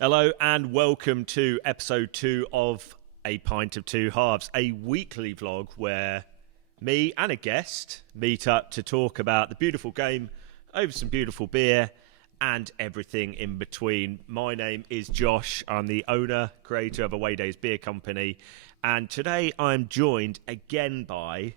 Hello and welcome to episode 2 of A Pint of Two Halves, a weekly vlog where me and a guest meet up to talk about the beautiful game over some beautiful beer and everything in between. My name is Josh. I'm the owner, creator of Away Days Beer Company, and today I'm joined again by...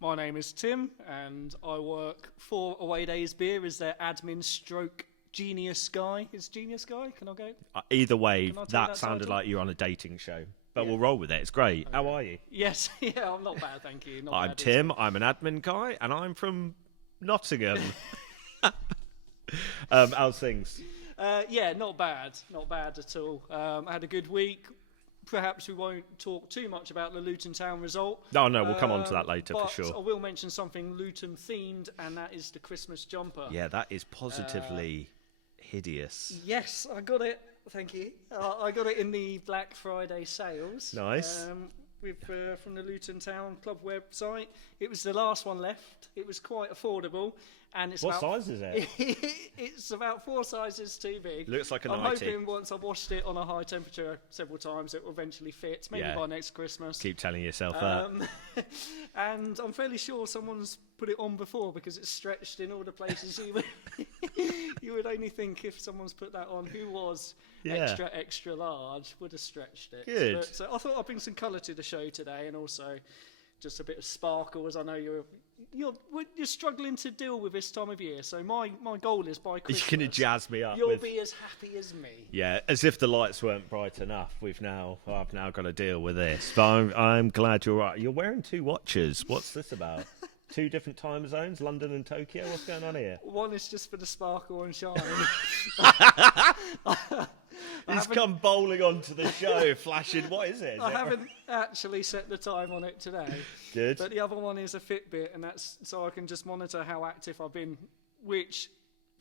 My name is Tim and I work for Away Days Beer as their admin stroke genius guy. Is genius guy? Can I go? Either way, Can I take that that sounded title? like you're on a dating show. But Yeah. we'll roll with it. It's great. Okay. How are you? Yes, yeah, I'm not bad, thank you. Not I'm bad at Tim. I'm an admin guy, and I'm from Nottingham. How's things? Yeah, not bad at all. I had a good week. Perhaps we won't talk too much about the Luton Town result. No, we'll come on to that later for but sure. I will mention something Luton themed, and that is the Christmas jumper. Yeah, that is positively hideous. Yes, I got it. Thank you. I got it in the Black Friday sales. Nice. From the Luton Town Club website. It was the last one left. It was quite affordable, and it's What about, size is it? It's about 4 sizes too big. Looks like a I'm 90. hoping once I've washed it on a high temperature several times, it will eventually fit. Maybe Yeah. by next Christmas. Keep telling yourself that. And I'm fairly sure someone's put it on before because it's stretched in all the places you would only think if someone's put that on who was extra large would have stretched it. Good. But, so I thought I'd bring some colour to the show today, and also just a bit of sparkle, as I know you're struggling to deal with this time of year. So my goal is by Christmas You're going to jazz me up. you'll be as happy as me. Yeah, as if the lights weren't bright enough. I've now got to deal with this. But I'm glad you're right. You're wearing 2 watches. What's this about? 2 different time zones, London and Tokyo. What's going on here? One is just for the sparkle and shine. He's come bowling onto the show, flashing. What is it? I haven't actually set the time on it today. Good. But the other one is a Fitbit, and that's so I can just monitor how active I've been, which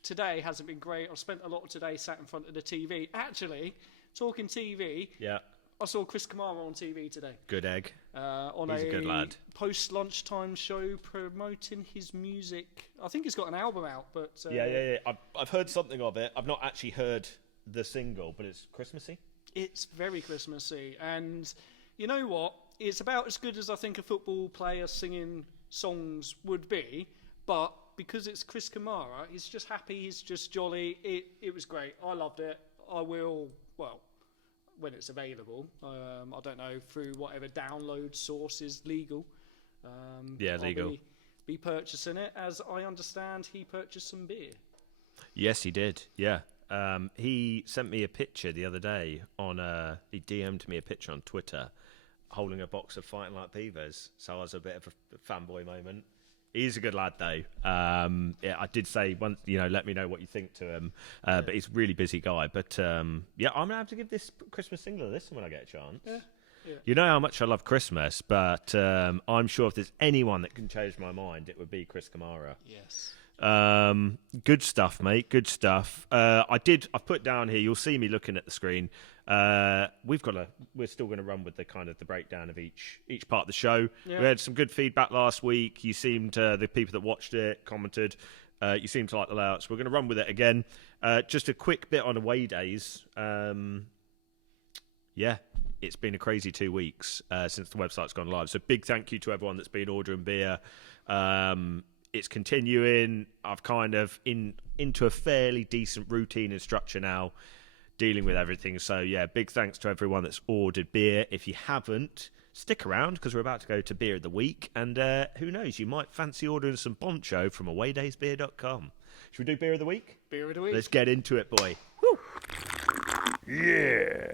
today hasn't been great. I've spent a lot of today sat in front of the TV. Actually, talking TV, Yeah. I saw Chris Kamara on TV today. Good egg. On He's a good lad. Post-lunchtime show promoting his music. I think he's got an album out, but... Yeah. I've heard something of it. I've not actually heard the single, but it's Christmassy. It's very Christmassy, and you know what? It's about as good as I think a football player singing songs would be, but because it's Chris Kamara, he's just happy, he's just jolly. It was great. I loved it. I will, well, when it's available. I don't know, through whatever download source is legal. Legal. I'll be purchasing it. As I understand, he purchased some beer. Yes, he did. Yeah. He sent me a picture the other day he DM'd me a picture on Twitter holding a box of Fighting Like Beavers. So I was a bit of a fanboy moment. He's a good lad, though. I did say once, let me know what you think to him. But he's a really busy guy. But I'm gonna have to give this Christmas single a listen when I get a chance. Yeah. You know how much I love Christmas, but I'm sure if there's anyone that can change my mind, it would be Chris Kamara. Yes. Good stuff, mate. Good stuff. I've put down here. You'll see me looking at the screen. We're still going to run with the kind of the breakdown of each part of the show. Yeah. We had some good feedback last week. You seemed the people that watched it commented. You seemed to like the layouts. We're going to run with it again. Just a quick bit on Away Days. It's been a crazy 2 weeks since the website's gone live. So big thank you to everyone that's been ordering beer. It's continuing. I've kind of into a fairly decent routine and structure now, dealing with everything. So big thanks to everyone that's ordered beer. If you haven't, stick around because we're about to go to Beer of the Week, and who knows, you might fancy ordering some poncho from awaydaysbeer.com. Should we do Beer of the Week? Beer of the Week. Let's get into it, boy. Woo. Yeah.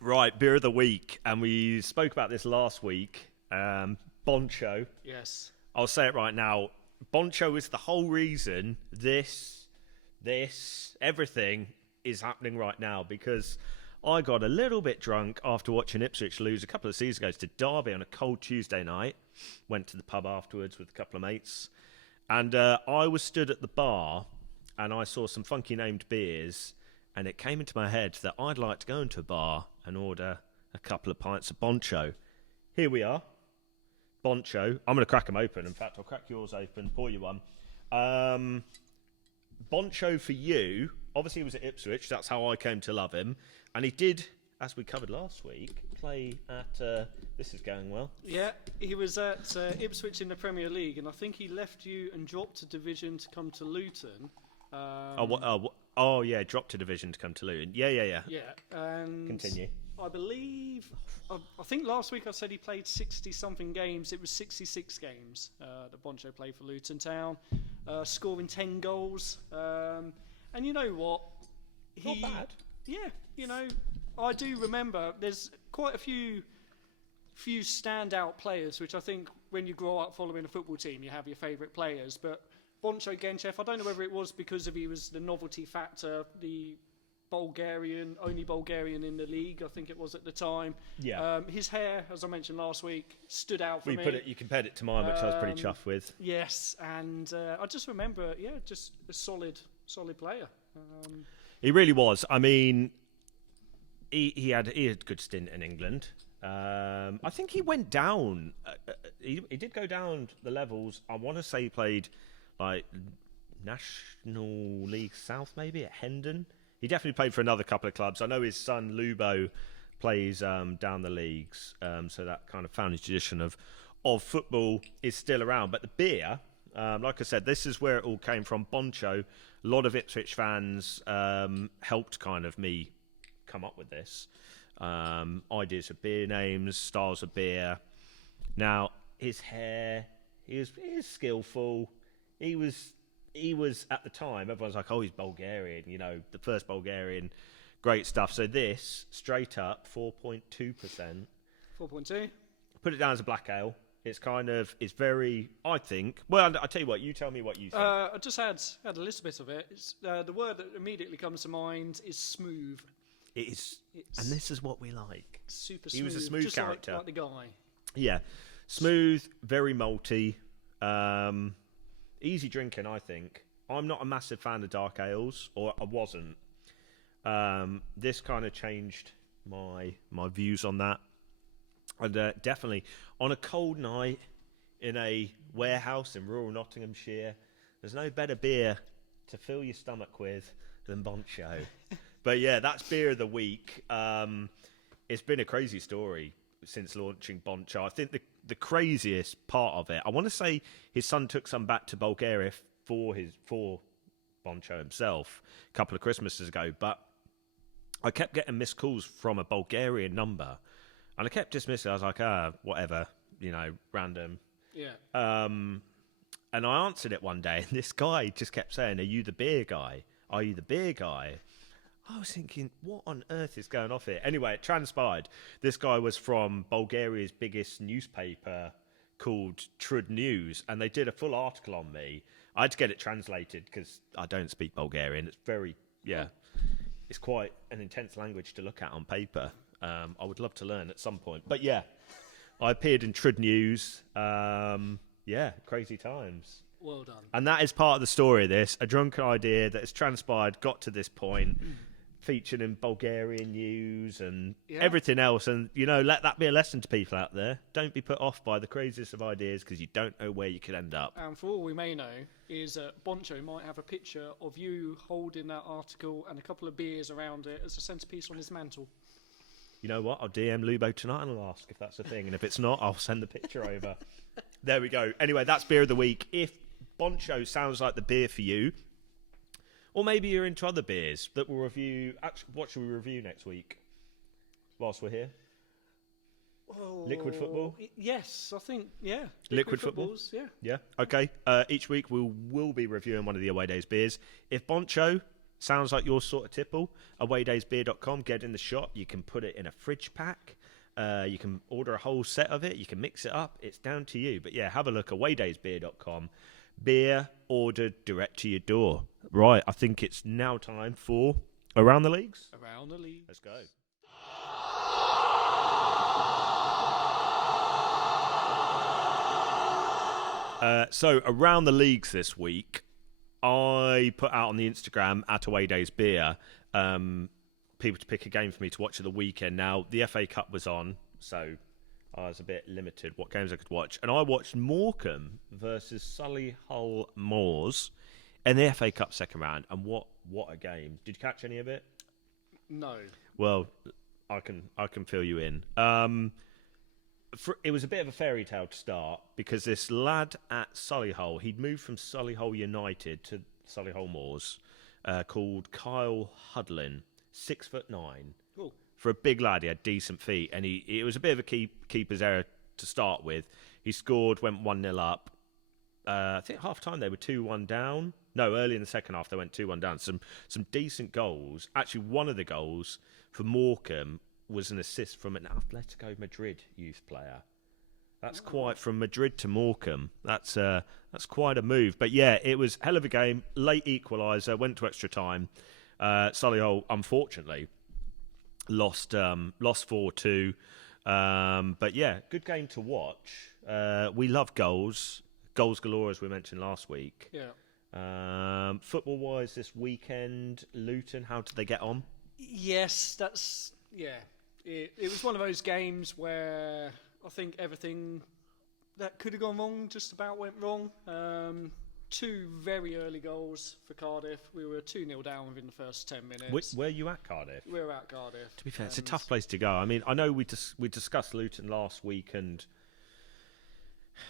Right, Beer of the Week, and we spoke about this last week. Boncho. Yes. I'll say it right now. Boncho is the whole reason this, everything is happening right now, because I got a little bit drunk after watching Ipswich lose a couple of seasons ago to Derby on a cold Tuesday night. Went to the pub afterwards with a couple of mates. And I was stood at the bar and I saw some funky named beers, and it came into my head that I'd like to go into a bar and order a couple of pints of Boncho. Here we are. Boncho. I'm going to crack them open. In fact, I'll crack yours open, pour you one. Boncho for you, obviously he was at Ipswich. That's how I came to love him. And he did, as we covered last week, play at... this is going well. Yeah, he was at Ipswich in the Premier League, and I think he left you and dropped a division to come to Luton. Dropped a division to come to Luton. Yeah. Yeah, and... Continue. I believe... I think last week I said he played 60-something games. It was 66 games that Boncho played for Luton Town, scoring 10 goals. And you know what? Not bad. Yeah, I do remember there's quite a few standout players, which I think when you grow up following a football team, you have your favourite players. But Boncho Genchev, I don't know whether it was because he was the novelty factor, the only Bulgarian in the league, I think it was at the time. Yeah. His hair, as I mentioned last week, stood out for me. You compared it to mine, which I was pretty chuffed with. Yes, and I just remember, just a solid player. He really was. I mean, he had a good stint in England. I think he went down. He did go down the levels. I want to say he played like National League South, maybe at Hendon. He definitely played for another couple of clubs. I know his son Lubo plays down the leagues, so that kind of family tradition of football is still around. But the beer, like I said, this is where it all came from. Boncho. A lot of Ipswich fans helped kind of me come up with this. Ideas of beer names, styles of beer. Now, his hair, he was skillful. He was at the time, everyone's like, oh, he's Bulgarian, the first Bulgarian, great stuff. So this, straight up, 4.2%. 4.2. Put it down as a black ale. It's very, I think, well, I'll tell you what, you tell me what you think. I just had a little bit of it. The word that immediately comes to mind is smooth. It is, and this is what we like. Super smooth. He was a smooth just character. like the guy. Yeah. Smooth, very malty, easy drinking, I think. I'm not a massive fan of dark ales, or I wasn't. This kind of changed my views on that. And definitely, on a cold night in a warehouse in rural Nottinghamshire, there's no better beer to fill your stomach with than Boncho. But yeah, that's beer of the week. It's been a crazy story since launching Boncho. I think the craziest part of it, I want to say his son took some back to Bulgaria for Boncho himself a couple of Christmases ago, but I kept getting missed calls from a Bulgarian number, and I kept dismissing it. I was like, whatever, random. Yeah. And I answered it one day, and this guy just kept saying, are you the beer guy? Are you the beer guy? I was thinking, what on earth is going off here? Anyway, it transpired. This guy was from Bulgaria's biggest newspaper called Trud News, and they did a full article on me. I had to get it translated because I don't speak Bulgarian. It's it's quite an intense language to look at on paper. I would love to learn at some point. But yeah, I appeared in Trud News. Crazy times. Well done. And that is part of the story of this. A drunken idea that has transpired, got to this point, featured in Bulgarian news and everything else. And, let that be a lesson to people out there. Don't be put off by the craziest of ideas because you don't know where you could end up. And for all we may know is Boncho might have a picture of you holding that article and a couple of beers around it as a centrepiece on his mantle. You know what? I'll DM Lubo tonight and I'll ask if that's a thing. And if it's not, I'll send the picture over. There we go. Anyway, that's beer of the week. If Boncho sounds like the beer for you, or maybe you're into other beers that we'll review. Actually, what should we review next week whilst we're here? Liquid football? Yes, I think, yeah. Liquid football? Yeah. Yeah, okay. Each week we'll be reviewing one of the Away Days beers. If Boncho sounds like your sort of tipple, awaydaysbeer.com, get in the shop. You can put it in a fridge pack. You can order a whole set of it. You can mix it up. It's down to you. But yeah, have a look, awaydaysbeer.com. Beer ordered direct to your door. Right, I think it's now time for Around the Leagues. Around the League. Let's go. So Around the Leagues this week, I put out on the Instagram at Away Days Beer people to pick a game for me to watch at the weekend. Now, the FA Cup was on, so I was a bit limited what games I could watch. And I watched Morecambe versus Solihull Moors in the FA Cup second round, and what a game! Did you catch any of it? No. Well, I can fill you in. It was a bit of a fairy tale to start because this lad at Solihull, he'd moved from Solihull United to Solihull Moors, called Kyle Hudlin, 6'9". Cool. For a big lad, he had decent feet, and it was a bit of a keeper's error to start with. He scored, went 1-0 up. I think half time they were 2-1 down. No, early in the second half they went 2-1 down. Some decent goals. Actually, one of the goals for Morecambe was an assist from an Atletico Madrid youth player. That's quite from Madrid to Morecambe. That's quite a move. But yeah, it was hell of a game. Late equaliser, went to extra time. Solihull, unfortunately, lost 4-2. But yeah, good game to watch. We love goals. Goals galore, as we mentioned last week. Yeah. Football-wise, this weekend, Luton, how did they get on? Yes, it was one of those games where I think everything that could have gone wrong just about went wrong. 2 very early goals for Cardiff. We were 2-0 down within the first 10 minutes. Were you at Cardiff? We were at Cardiff. To be fair, it's a tough place to go. I mean, I know we discussed Luton last week, and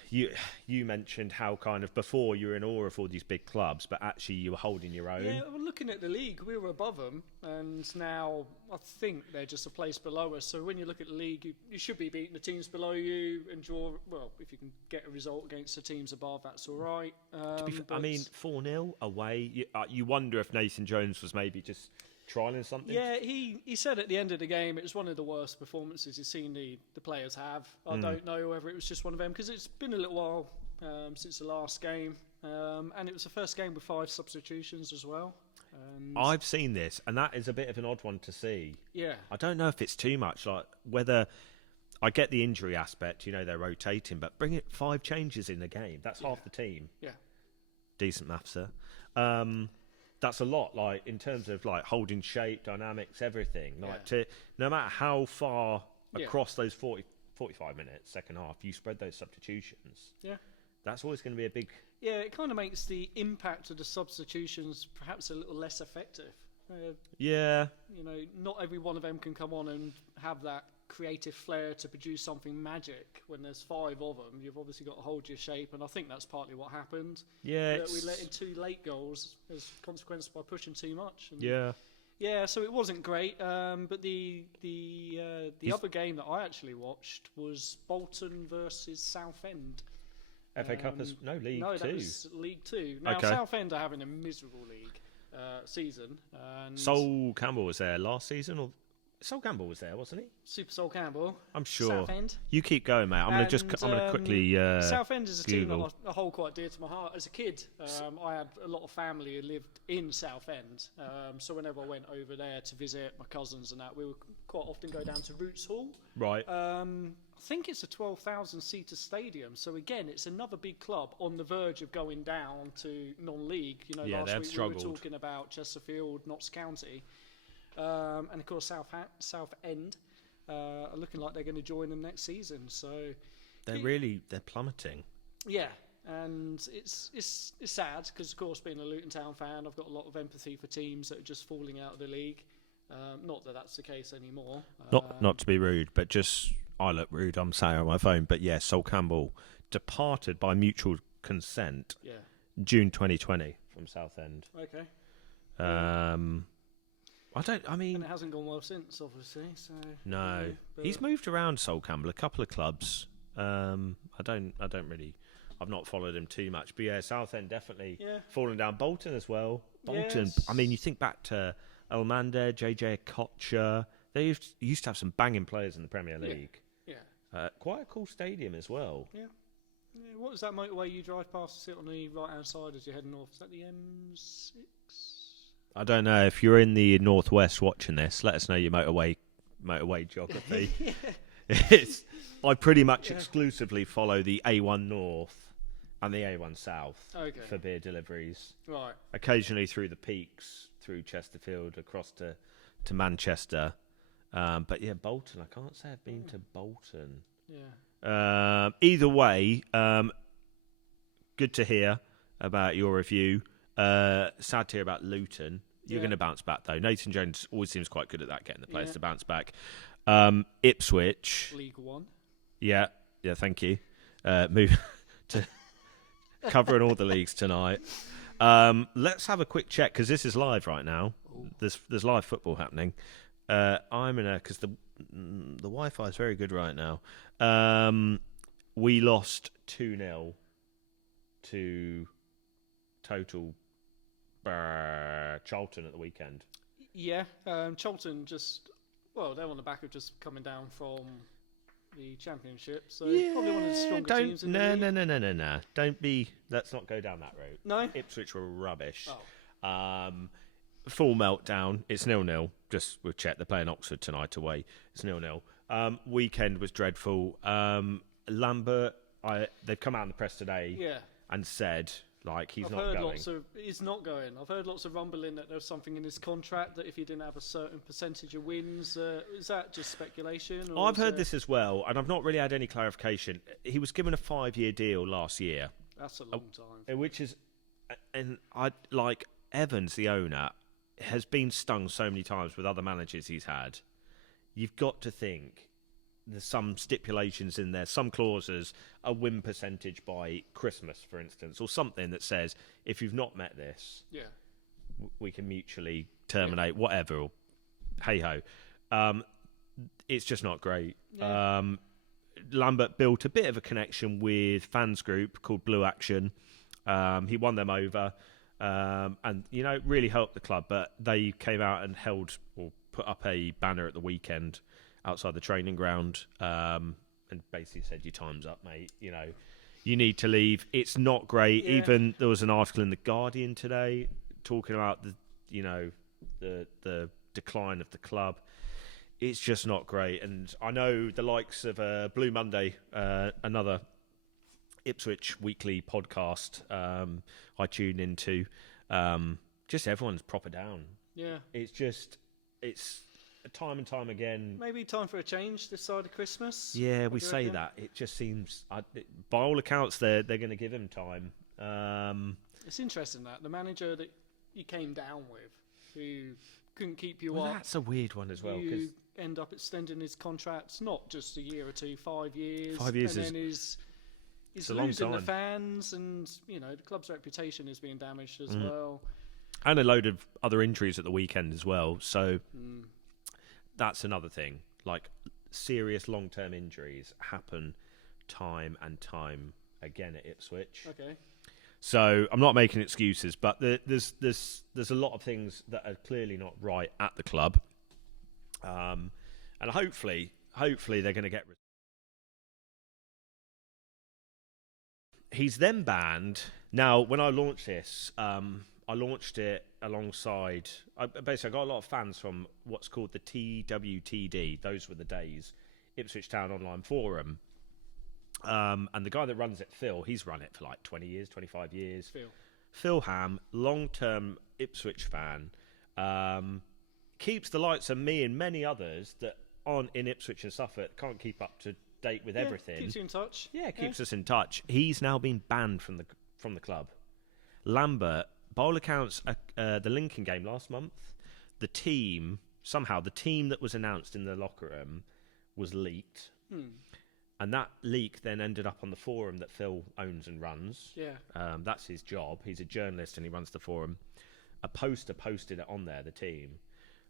you mentioned how kind of before you were in awe of all these big clubs, but actually you were holding your own. Yeah, well, looking at the league, we were above them, and now I think they're just a place below us. So when you look at the league, you should be beating the teams below you and draw. Well, if you can get a result against the teams above, that's all right. To be fair, I mean, 4-0 away. You wonder if Nathan Jones was maybe just trialing something. Yeah, he said at the end of the game it was one of the worst performances he's seen the players have. I don't know whether it was just one of them, because it's been a little while since the last game, and it was the first game with 5 substitutions as well. And I've seen this, and that is a bit of an odd one to see. Yeah. I don't know if it's too much, like whether I get the injury aspect, they're rotating, but bring it 5 changes in the game. That's half the team. Yeah. Decent maths, sir. That's a lot, like in terms of like holding shape, dynamics, everything. Like no matter how far across those 45 minutes, second half, you spread those substitutions. Yeah. That's always going to be a big. Yeah, it kind of makes the impact of the substitutions perhaps a little less effective. Yeah. Not every one of them can come on and have that creative flair to produce something magic. When there's 5 of them, you've obviously got to hold your shape, and I think that's partly what happened. Yeah. We let in 2 late goals as a consequence by pushing too much. And yeah, so it wasn't great. But the other game that I actually watched was Bolton versus Southend. FA Cup is League 2. No, that was League 2. Now Southend are having a miserable league season. And Sol Campbell was there last season, or Sol Campbell was there, wasn't he? Super Sol Campbell. I'm sure. Southend. You keep going, mate. I'm going to quickly Southend is a team Google. that I hold quite dear to my heart. As a kid, I had a lot of family who lived in Southend. So whenever I went over there to visit my cousins and that, we would quite often go down to Roots Hall. Right. I think it's a 12,000-seater stadium. So again, it's another big club on the verge of going down to non-league. Last week struggled. we were talking about Chesterfield, Notts County. And of course, Southend are looking like they're going to join them next season. So they're plummeting. Yeah, and it's sad because, of course, being a Luton Town fan, I've got a lot of empathy for teams that are just falling out of the league. Not that that's the case anymore. Not to be rude, but just I look rude. I'm saying on my phone, but yeah, Sol Campbell departed by mutual consent. Yeah. June 2020 from Southend. Okay. And it hasn't gone well since, obviously. So no, he's moved around, Sol Campbell, a couple of clubs. I've not followed him too much, but yeah, Southend definitely falling down. Bolton as well. Bolton. Yes. I mean, you think back to Elmander, JJ Kocher. They used to have some banging players in the Premier League. Yeah. Quite a cool stadium as well. Yeah. Yeah. What is that motorway you drive past? Sit on the right hand side as you're heading north. Is that the M6? I don't know. If you're in the northwest watching this, let us know your motorway geography. I pretty much exclusively follow the A1 North and the A1 South for beer deliveries. Right. Occasionally through the peaks, through Chesterfield, across to Manchester. But yeah, Bolton. I can't say I've been to Bolton. Yeah. Either way, good to hear about your review. Sad to hear about Luton. You're going to bounce back, though. Nathan Jones always seems quite good at that, getting the players to bounce back. Ipswich. League One. Yeah, thank you. Move to covering all the leagues tonight. Let's have a quick check, because this is live right now. There's live football happening. I'm in because the Wi-Fi is very good right now. We lost 2-0 to Total Charlton at the weekend. Yeah, Charlton they're on the back of just coming down from the Championship, so probably one of the stronger teams in the league. No. Let's not go down that route. No? Ipswich were rubbish. Oh. Full meltdown. It's 0-0. Just we'll check. They're playing Oxford tonight away. It's 0-0. Weekend was dreadful. Lambert, they've come out in the press today and said he's not going. He's not going. I've heard lots of rumbling that there's something in his contract that if he didn't have a certain percentage of wins, is that just speculation? Or I've heard this as well, and I've not really had any clarification. He was given a 5-year deal last year. That's a long time. Which is, and Evans, the owner, has been stung so many times with other managers he's had. You've got to think there's some stipulations in there, some clauses, a win percentage by Christmas, for instance, or something that says if you've not met this, we can mutually terminate whatever. Or, hey ho, it's just not great. Yeah. Lambert built a bit of a connection with fans group called Blue Action. He won them over, and really helped the club. But they came out and put up a banner at the weekend outside the training ground, and basically said, your time's up, mate. You need to leave. It's not great. Yeah. Even there was an article in The Guardian today talking about the decline of the club. It's just not great. And I know the likes of Blue Monday, another Ipswich weekly podcast I tune into, just everyone's proper down. Yeah. It's time and time again. Maybe time for a change this side of Christmas. Yeah, we say that. It just seems, by all accounts, they're going to give him time. It's interesting that the manager that you came down with, who couldn't keep you up. That's a weird one as well. You end up extending his contracts, not just a year or two, 5 years. 5 years and then he's losing the fans, and the club's reputation is being damaged as well. And a load of other injuries at the weekend as well. So that's another thing. Serious long-term injuries happen time and time again at Ipswich. Okay. So I'm not making excuses, but there's a lot of things that are clearly not right at the club, and hopefully they're going to get. He's then banned. Now, when I launched this, I launched it alongside. Basically, I got a lot of fans from what's called the TWTD. Those were the days, Ipswich Town Online Forum. And the guy that runs it, Phil, he's run it for 20 years, 25 years. Phil Ham, long-term Ipswich fan, keeps the likes of me and many others that aren't in Ipswich and Suffolk, can't keep up to date with everything. Keeps you in touch. Yeah, keeps us in touch. He's now been banned from the club. Lambert, by all accounts, the Lincoln game last month, the team that was announced in the locker room was leaked. And that leak then ended up on the forum that Phil owns and runs. Yeah. That's his job. He's a journalist and he runs the forum. A poster posted it on there, the team.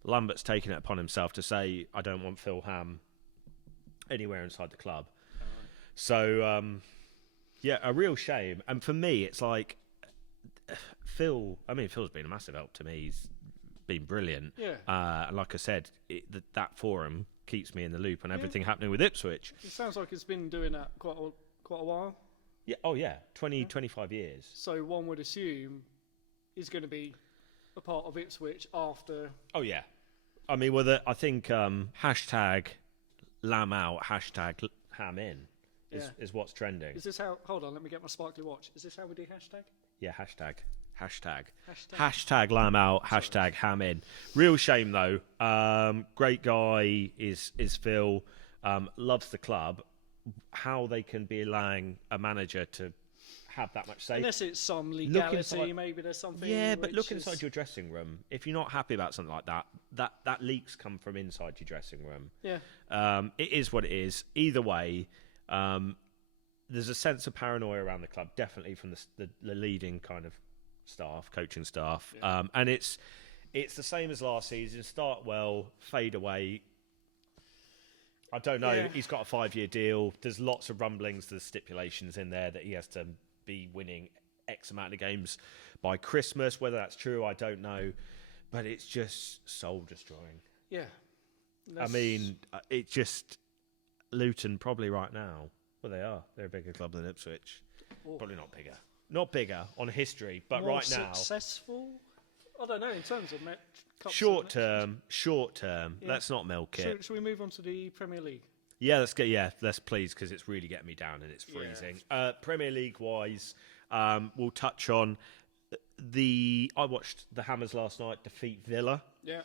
Lambert's taken it upon himself to say, I don't want Phil Ham anywhere inside the club. So, a real shame. And for me, it's Phil's been a massive help to me. He's been brilliant. Yeah. And like I said, that forum keeps me in the loop on everything happening with Ipswich. It sounds like it's been doing that quite a while. Yeah. Oh, yeah. 25 years. So one would assume he's going to be a part of Ipswich after. Oh, yeah. I mean, I think hashtag lamb out, hashtag ham in is what's trending. Is this how? Hold on, let me get my sparkly watch. Is this how we do hashtag? Yeah, hashtag lamb out, hashtag ham in. Real shame though. Great guy is Phil. Loves the club. How they can be allowing a manager to have that much say. Unless it's some legality, maybe there's something. Yeah, but look inside your dressing room. If you're not happy about something like that, that leaks come from inside your dressing room. Yeah. It is what it is. Either way, there's a sense of paranoia around the club, definitely from the leading kind of staff, coaching staff. Yeah. And it's the same as last season. Start well, fade away. I don't know. Yeah. He's got a 5-year deal. There's lots of rumblings. There's stipulations in there that he has to be winning X amount of games by Christmas. Whether that's true, I don't know. But it's just soul destroying. Yeah. I mean, it just Luton probably right now. Well, they are. They're a bigger club than Ipswich. Probably not bigger. Not bigger on history, but more right now. Successful? I don't know, in terms of cups. Short term. Yeah. Let's not milk it. Should we move on to the Premier League? Yeah, let's please, because it's really getting me down and it's freezing. Yeah. Premier League wise, we'll touch on I watched the Hammers last night defeat Villa. Yeah.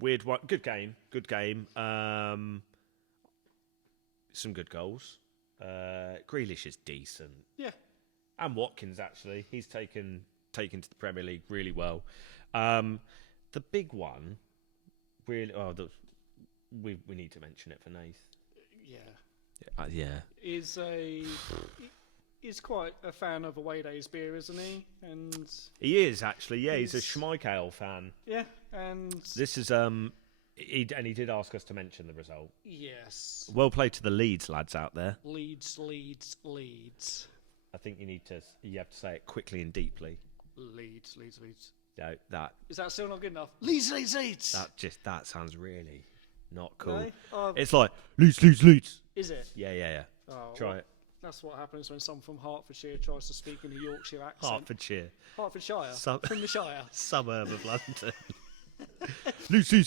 Weird one. Good game. Some good goals. Grealish is decent. Yeah. And Watkins, actually. He's taken to the Premier League really well. The big one, really. We need to mention it for Nath. Yeah. Yeah. He's quite a fan of Away Days beer, isn't he? And he is actually. Yeah, he's a Schmeichel fan. Yeah, and this is he did ask us to mention the result. Yes. Well played to the Leeds lads out there. Leeds. I think you have to say it quickly and deeply. Leeds. No, that is that still not good enough? Leeds. That sounds really not cool. No? It's like Leeds. Is it? Yeah. Oh, Try it. That's what happens when someone from Hertfordshire tries to speak in a Yorkshire accent. Hertfordshire. From the Shire. Suburb of London. Leeds. I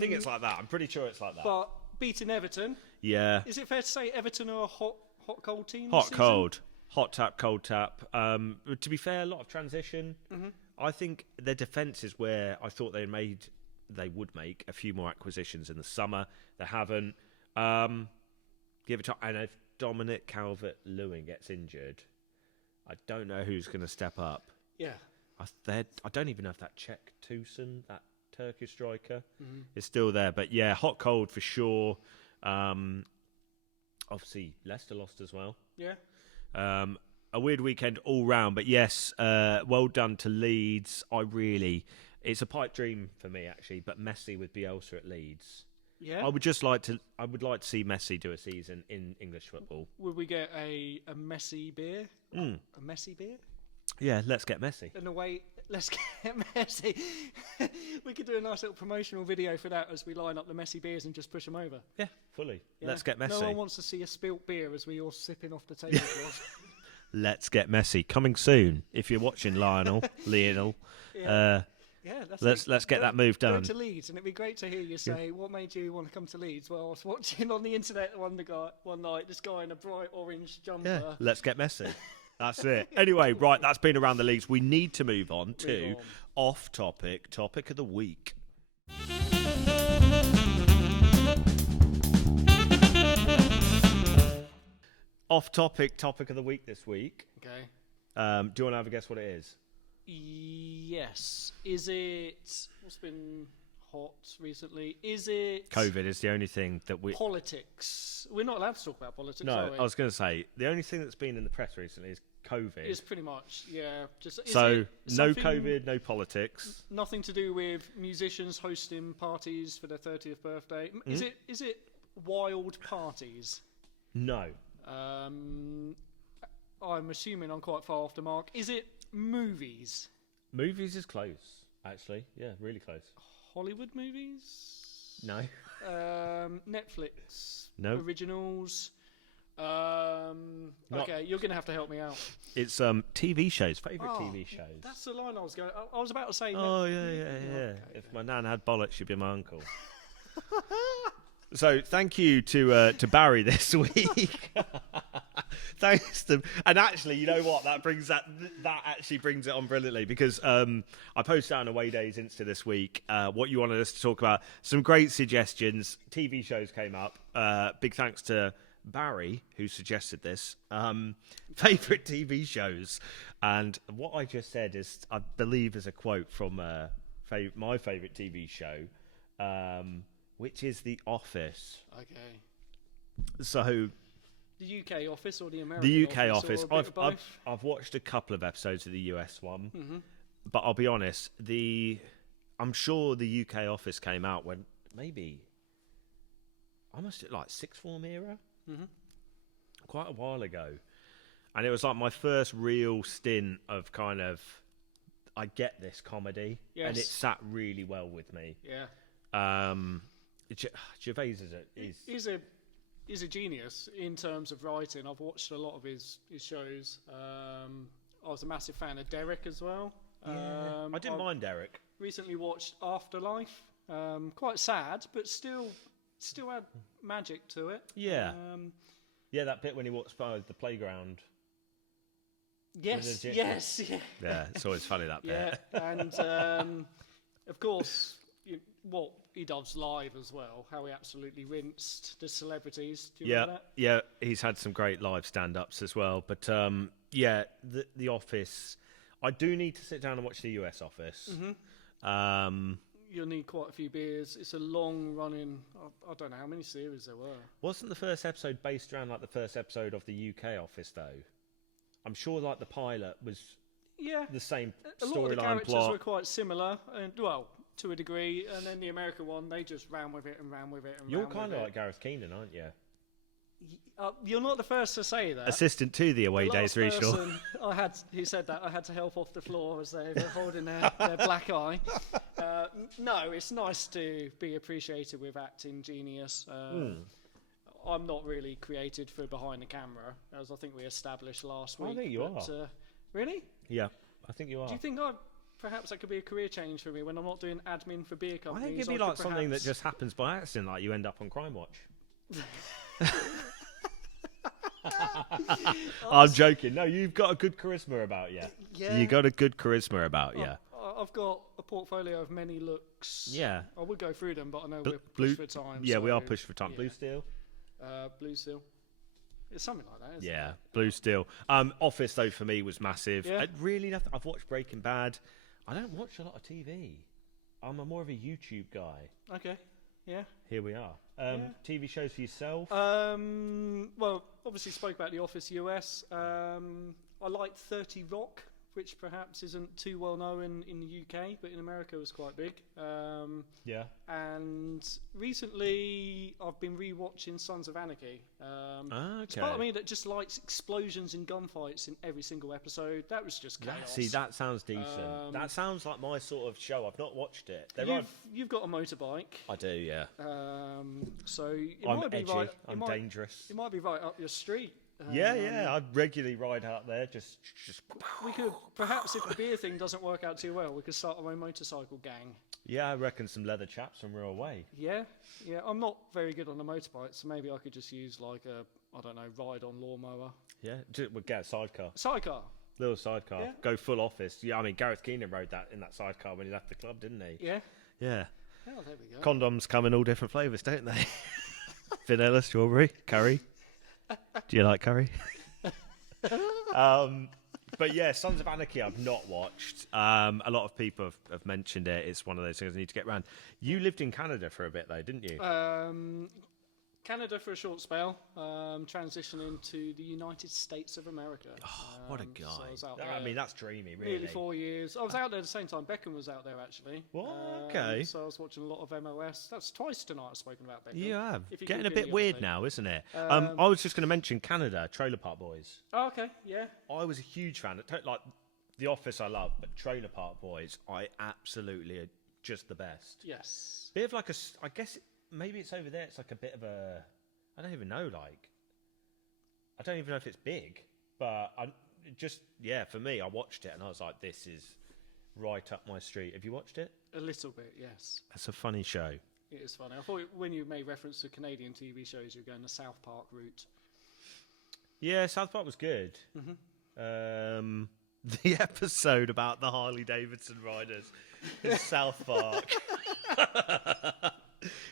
think it's like that. I'm pretty sure it's like that. But beating Everton. Yeah. Is it fair to say Everton are a hot cold team? Hot cold. Hot tap, cold tap. To be fair, a lot of transition. Mm-hmm. I think their defence is where I thought they would make a few more acquisitions in the summer. They haven't. Give it time. And if Dominic Calvert-Lewin gets injured, I don't know who's going to step up. Yeah. I don't even know if that Czech Tucson, that Turkish striker, is still there. But yeah, hot cold for sure. Obviously, Leicester lost as well. Yeah. A weird weekend all round, but yes, well done to Leeds. It's a pipe dream for me actually, but Messi with Bielsa at Leeds. Yeah. I would like to see Messi do a season in English football. Would we get a Messi beer? A Messi beer? Yeah, let's get Messi. In a way, let's get Messi. We could do a nice little promotional video for that as we line up the Messi beers and just push them over. Yeah, fully. Yeah. Let's get Messi. No one wants to see a spilt beer as we all sipping off the tablecloth. Let's get Messi. Coming soon. If you're watching, Lionel. Yeah. Let's get that move done. Go to Leeds, and it'd be great to hear you say, what made you want to come to Leeds? Well, I was watching on the internet one night, this guy in a bright orange jumper. Yeah, let's get Messi. That's it. Anyway, right, that's been around the leagues. We need to move on to topic of the week. Topic of the week this week. Okay. Do you want to have a guess what it is? Yes. Is it... What's been hot recently? Is it... COVID is the only thing that we... Politics. We're not allowed to talk about politics, No, are we? I was going to say, the only thing that's been in the press recently is COVID. It's pretty much, yeah. So, no COVID, no politics. Nothing to do with musicians hosting parties for their 30th birthday. Is it wild parties? No. I'm assuming I'm quite far off the mark. Is it movies? Movies is close, actually. Yeah, really close. Hollywood movies? No. Netflix? No. Originals? Okay, you're going to have to help me out. It's TV shows, favourite TV shows. That's the line I was going... I was about to say... Oh, yeah. Okay, If my nan had bollocks, she'd be my uncle. So, thank you to Barry this week. Thanks to... And actually, you know what? That actually brings it on brilliantly, because I posted out on Away Days Insta this week what you wanted us to talk about. Some great suggestions. TV shows came up. Big thanks to Barry, who suggested this, favourite TV shows. And what I just said is, I believe, is a quote from my favourite TV show, which is The Office. Okay. So the UK Office or the American the UK Office? Office. Or a bit of both? I've watched a couple of episodes of the US one, Mm-hmm. but I'll be honest, I'm sure the UK Office came out when maybe almost like sixth form era, quite a while ago, and it was like my first real stint of kind of, I get this comedy, and it sat really well with me. Yeah. Gervais He's a genius in terms of writing. I've watched a lot of his shows. I was a massive fan of Derek as well. I didn't mind Derek. Recently watched Afterlife. Quite sad, but still had magic to it. Yeah. Yeah, that bit when he walks by the playground. Yes. Yeah, it's always funny, that bit. Yeah, and of course, what he does live as well, how he absolutely rinsed the celebrities. Do you remember that? Yeah, he's had some great live stand-ups as well. But the Office, I do need to sit down and watch the US Office. Mm-hmm. You'll need quite a few beers. It's a long-running, I don't know how many series there were. Wasn't the first episode based around like the first episode of the UK Office, though? I'm sure like the pilot was the same storyline plot. A lot of the characters were quite similar, and well, to a degree, and then the American one, they just ran with it. You're kind of like Gareth Keenan, aren't you? You're not the first to say that. Assistant to the Away Days Regional. Who said that, I had to help off the floor as they were holding their black eye. No, it's nice to be appreciated with acting genius. I'm not really created for behind the camera, as I think we established last week. I think you are. Really? Yeah, I think you are. Do you think perhaps that could be a career change for me when I'm not doing admin for beer companies? I think it'd be like something that just happens by accident, like you end up on Crime Watch. I'm joking. No, you've got a good charisma about you. Yeah. You got a good charisma about you. I've got a portfolio of many looks. Yeah. I would go through them, but I know we're pushed for time. Yeah, so, we are pushed for time. Yeah. Blue Steel? Blue Steel. It's something like that, isn't Yeah, it? Blue Steel. Office, though, for me was massive. Yeah. I've watched Breaking Bad. I don't watch a lot of TV. I'm more of a YouTube guy. Okay. Yeah. Here we are. TV shows for yourself? Well, obviously spoke about The Office US. I liked 30 Rock, which perhaps isn't too well known in the UK, but in America was quite big. Yeah. And recently I've been rewatching Sons of Anarchy. Okay. It's part of me that just likes explosions and gunfights in every single episode. That was just chaos. See, that sounds decent. That sounds like my sort of show. I've not watched it. You've got a motorbike. I do, yeah. So it I'm might be edgy. right. I'm dangerous. It might be right up your street. Yeah. I regularly ride out there. Just. We could perhaps, if the beer thing doesn't work out too well, we could start our own motorcycle gang. Yeah, I reckon some leather chaps and we're away. Yeah. I'm not very good on a motorbike, so maybe I could just use like a ride-on lawnmower. Yeah, we'll get a sidecar. Sidecar. Little sidecar. Yeah. Go full Office. Yeah, I mean Gareth Keenan rode that in that sidecar when he left the club, didn't he? Yeah. Yeah. Oh, there we go. Condoms come in all different flavours, don't they? Vanilla, strawberry, curry. Do you like curry? But yeah, Sons of Anarchy I've not watched. A lot of people have mentioned it. It's one of those things I need to get around. You lived in Canada for a bit though, didn't you? Canada for a short spell, transitioning to the United States of America. Oh, what a guy. So I was out there that's dreamy, really. nearly 4 years. I was out there at the same time Beckham was out there, actually. What? Okay. So I was watching a lot of MLS. That's twice tonight I've spoken about Beckham. You have. If you Getting could a do bit the weird other now, isn't it? Um, I was just going to mention Canada, Trailer Park Boys. Oh, okay, yeah. I was a huge fan. Like, The Office I love, but Trailer Park Boys, I absolutely are just the best. Yes. Bit of like I guess maybe it's over there. It's like a bit of a, I don't even know. Like, I don't even know if it's big, but for me, I watched it and I was like, this is right up my street. Have you watched it? A little bit, yes. It's a funny show. It is funny. I thought when you made reference to Canadian TV shows, you were going the South Park route. Yeah, South Park was good. Mm-hmm. The episode about the Harley Davidson riders in South Park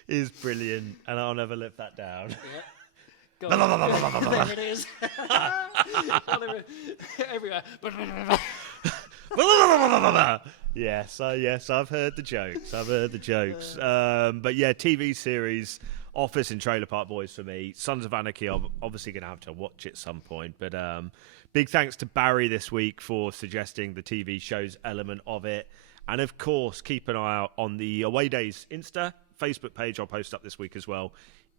is brilliant, and I'll never live that down. Go on. There it is. Everywhere. Yes, I've heard the jokes. But yeah, TV series, Office and Trailer Park Boys for me. Sons of Anarchy, I'm obviously going to have to watch at some point. But big thanks to Barry this week for suggesting the TV shows element of it. And of course, keep an eye out on the Away Days Insta, Facebook page I'll post up this week as well.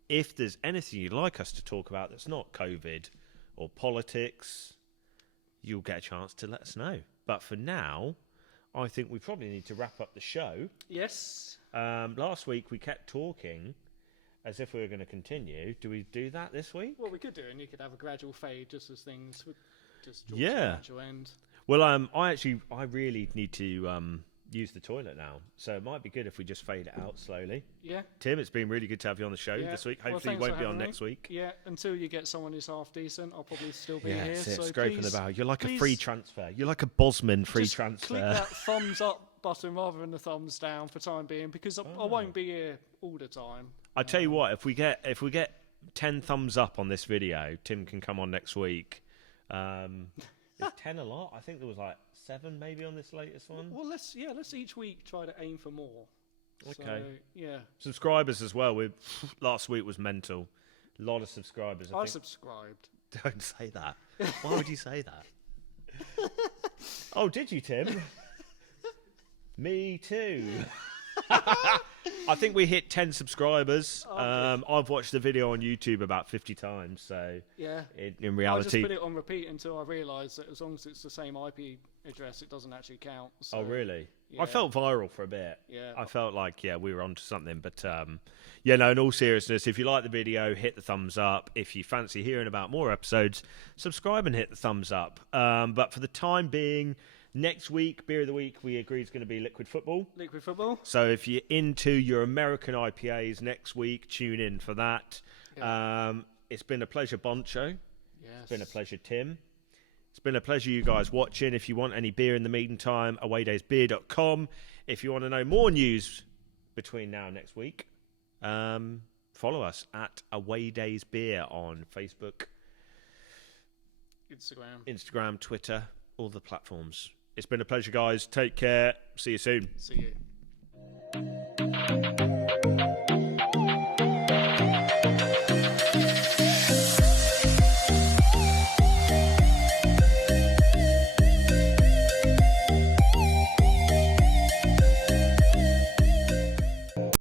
If there's anything you'd like us to talk about that's not COVID or politics, you'll get a chance to let us know. But for now, I think we probably need to wrap up the show. Yes. Last week we kept talking as if we were going to continue. Do we do that this week? Well, we could do it, and you could have a gradual fade just as things would just draw Yeah. to a natural end. Well, I really need to use the toilet now, so it might be good if we just fade it out slowly. Yeah. Tim, it's been really good to have you on the show this week. Hopefully you won't be on next week. Yeah, until you get someone who's half decent, I'll probably still be here. So scraping the bow. You're like a free transfer. You're like a Bosman free transfer. Click that thumbs up button rather than the thumbs down for time being, because I won't be here all the time. I tell you what, if we get 10 thumbs up on this video, Tim can come on next week. Is 10 a lot? I think there was like 7 maybe on this latest one. Well, let's each week try to aim for more. Okay. So, yeah. Subscribers as well. Last week was mental. A lot of subscribers. I subscribed. Don't say that. Why would you say that? Oh, did you, Tim? Me too. I think we hit 10 subscribers. I've watched the video on YouTube about 50 times. So yeah, in reality, I just put it on repeat until I realised that as long as it's the same IP address, it doesn't actually count. So, oh, really? Yeah. I felt viral for a bit. Yeah. I felt like, we were onto something. But, in all seriousness, if you like the video, hit the thumbs up. If you fancy hearing about more episodes, subscribe and hit the thumbs up. But for the time being, next week, Beer of the Week, we agreed is going to be Liquid Football. Liquid Football. So if you're into your American IPAs next week, tune in for that. Yeah. It's been a pleasure, Boncho. Yes. It's been a pleasure, Tim. It's been a pleasure, you guys, watching. If you want any beer in the meantime, awaydaysbeer.com. If you want to know more news between now and next week, follow us at Away Days Beer on Facebook, Instagram, Twitter, all the platforms. It's been a pleasure, guys. Take care. See you soon. See you.